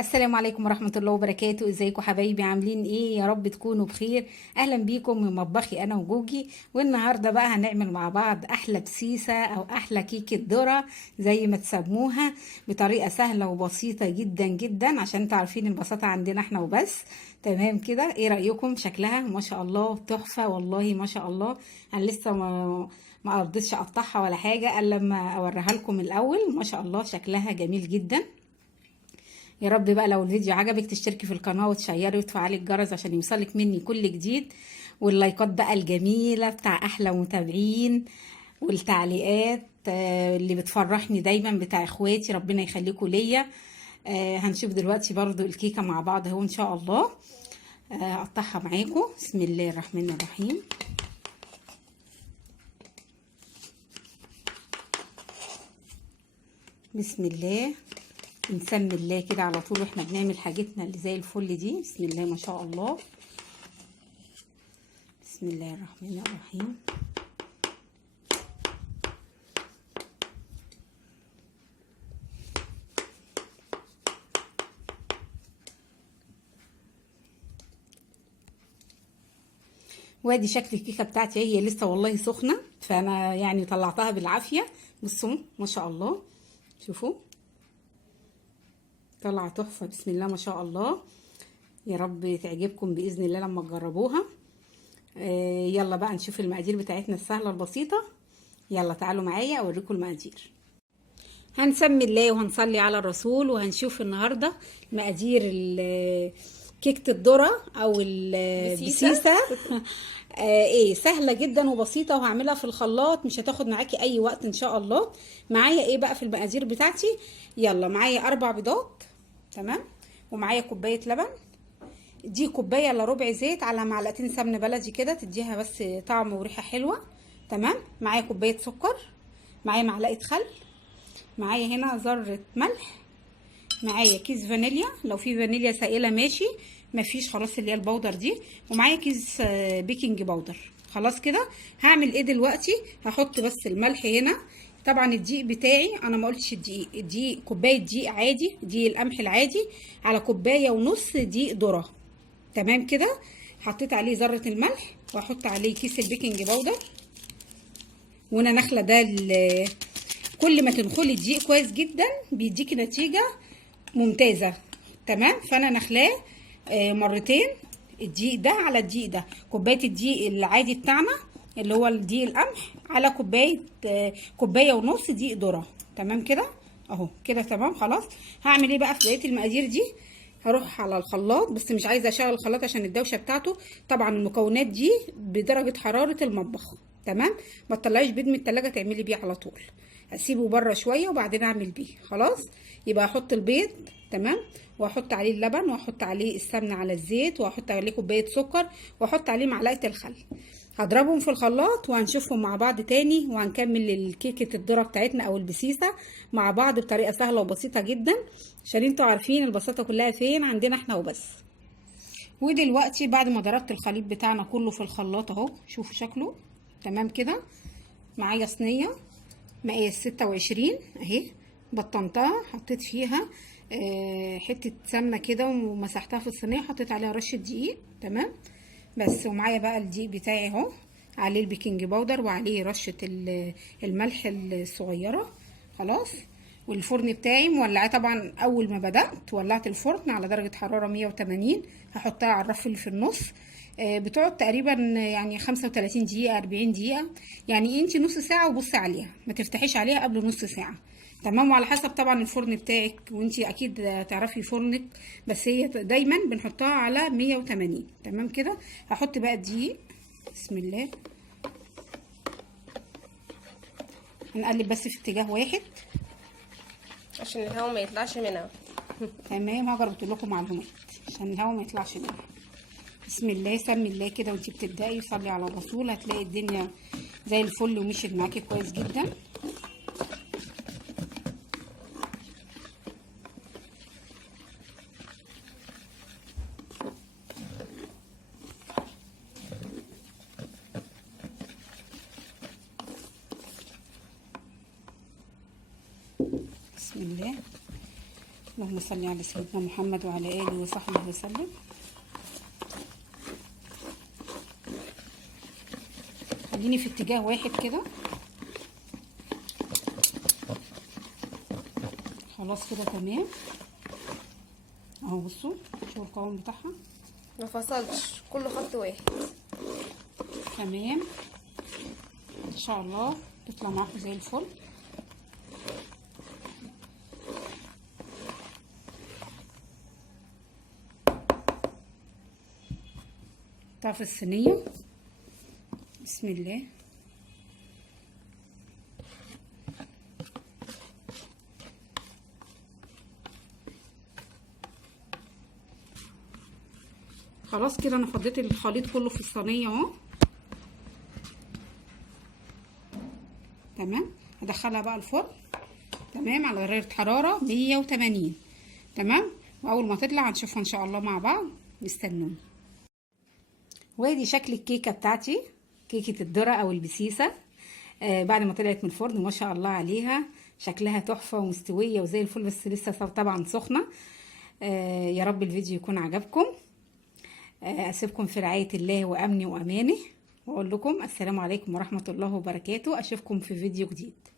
السلام عليكم ورحمة الله وبركاته. ازيكم حبايبي؟ عاملين ايه؟ يا رب تكونوا بخير. اهلا بيكم من مطبخي انا وجوجي. والنهاردة بقى هنعمل مع بعض احلى بسيسة او احلى كيكة ذرة زي ما تسموها، بطريقة سهلة وبسيطة جدا جدا، عشان تعرفين البساطة عندنا احنا وبس. تمام كده؟ ايه رأيكم؟ شكلها ما شاء الله تحفة، والله ما شاء الله. انا لسه ما قدرتش اقطعها ولا حاجة الا لما اوريها لكم الاول. ما شاء الله شكلها جميل جدا. يا رب بقى لو الفيديو عجبك تشتركي في القناة وتشيري وتفعلي الجرس عشان يوصلك مني كل جديد، واللايكات بقى الجميلة بتاع أحلى متابعين، والتعليقات اللي بتفرحني دايما بتاع اخواتي، ربنا يخليكوا ليا. هنشوف دلوقتي برضو الكيكة مع بعض اهو ان شاء الله. اقطعها معاكم. بسم الله الرحمن الرحيم. بسم الله، نسمي الله كده على طول واحنا بنعمل حاجتنا اللي زي الفل دي. بسم الله ما شاء الله. بسم الله الرحمن الرحيم. وادي شكل الكيكه بتاعتي، هي لسه والله سخنه، فانا يعني طلعتها بالعافيه. بصوا ما شاء الله، شوفوا طلع تحفه. بسم الله ما شاء الله. يا رب تعجبكم باذن الله لما تجربوها. يلا بقى نشوف المقادير بتاعتنا السهله البسيطه. يلا تعالوا معايا اوريكم المقادير. هنسمي الله وهنصلي على الرسول، وهنشوف النهارده مقادير كيكه الذره او البسيسه. ايه سهله جدا وبسيطه، وهعملها في الخلاط، مش هتاخد معاكي اي وقت ان شاء الله. معايا ايه بقى في المقادير بتاعتي؟ يلا معايا 4 بيضات، تمام، ومعايا كوبايه لبن، دي كوبايه الا ربع زيت على معلقتين سمن بلدي كده تديها بس طعم وريحه حلوه، تمام. معايا كوبايه سكر، معايا معلقه خل، معايا هنا ذره ملح، معايا كيس فانيليا، لو في فانيليا سائله ماشي، مفيش خلاص اللي هي البودر دي، ومعايا كيس بيكنج باودر. خلاص كده هعمل ايه دلوقتي؟ هحط بس الملح هنا. طبعا الدقيق بتاعي انا ما قلتش الدقيق كوبايه دقيق عادي، دقيق القمح العادي، على كوبايه ونص دقيق ذره، تمام كده. حطيت عليه ذره الملح، واحط عليه كيس البيكنج باودر. وانا نخله ده كل ما تنخلي الدقيق كويس جدا بيديكي نتيجه ممتازه، تمام. فانا نخلاه مرتين، الدقيق ده على الدقيق ده، كوبايه الدقيق العادي بتاعنا اللي هو الدقيق القمح على كوبايه ونص دقيق ذره، تمام كده اهو كده تمام. خلاص هعمل ايه بقى في بقيه المقادير دي؟ هروح على الخلاط، بس مش عايزه اشغل الخلاط عشان الدوشه بتاعته. طبعا المكونات دي بدرجه حراره المطبخ، تمام. ما تطلعيش بيض من التلاجة تعملي بيه على طول، هسيبه بره شويه وبعدين اعمل بيه. خلاص يبقى احط البيض، تمام، واحط عليه اللبن، واحط عليه السمنه على الزيت، واحط عليه كوبايه سكر، واحط عليه معلقه الخل. هضربهم في الخلاط وهنشوفهم مع بعض تاني، وهنكمل الكيكه الذره بتاعتنا او البسيسه مع بعض بطريقه سهله وبسيطه جدا، عشان انتوا عارفين البساطه كلها فين عندنا احنا وبس. ودلوقتي بعد ما ضربت الخليط بتاعنا كله في الخلاط اهو، شوفوا شكله تمام كده. معايا صينيه مقاس 26 اهي، بطنتها، حطيت فيها حته سمنه كده ومسحتها في الصينيه، حطيت عليها رشه دقيق، تمام بس. ومعايا بقى الدقيق بتاعي اهو، عليه البيكنج باودر وعليه رشه الملح الصغيره. خلاص. والفرن بتاعي مولعاه طبعا. اول ما بدات ولعت الفرن على درجه حراره 180، هحطها على الرف اللي في النص. بتقعد تقريبا يعني 35 دقيقه 40 دقيقه، يعني انتي نص ساعه وبصي عليها، ما تفتحيش عليها قبل نص ساعه، تمام. وعلى حسب طبعا الفرن بتاعك، وانتي اكيد تعرفي فرنك، بس هي دايما بنحطها على 180، تمام كده. هحط بقى الدقيق. بسم الله. هنقلب بس في اتجاه واحد عشان الهواء ما يطلعش منها. تمام. هجربت لكم معلومات عشان الهواء ما يطلعش منها. بسم الله، سمي الله كده وانتي بتبداي، صلي على الرسول، هتلاقي الدنيا زي الفل ومشيت معاكي كويس جدا. بسم الله. اللهم صل على سيدنا محمد وعلى اله وصحبه وسلم. خليني في اتجاه واحد كده. خلاص كده تمام اهو. بصوا شوفوا القوام بتاعها ما فصلش، كله خط واحد. تمام ان شاء الله تطلع معاكم زي الفل. في الصينيه. بسم الله. خلاص كده انا فضيت الخليط كله في الصينيه اهو. تمام. هدخلها بقى الفرن. تمام على درجه حراره 180. تمام. واول ما تطلع هنشوفها ان شاء الله مع بعض. استنوني. وادي شكل الكيكه بتاعتي، كيكه الذره او البسيسه. بعد ما طلعت من الفرن ما شاء الله عليها، شكلها تحفه ومستويه وزي الفل، بس لسه طبعا سخنه. يا رب الفيديو يكون عجبكم. اسيبكم في رعايه الله وامنه وامانه، واقول لكم السلام عليكم ورحمه الله وبركاته. اشوفكم في فيديو جديد.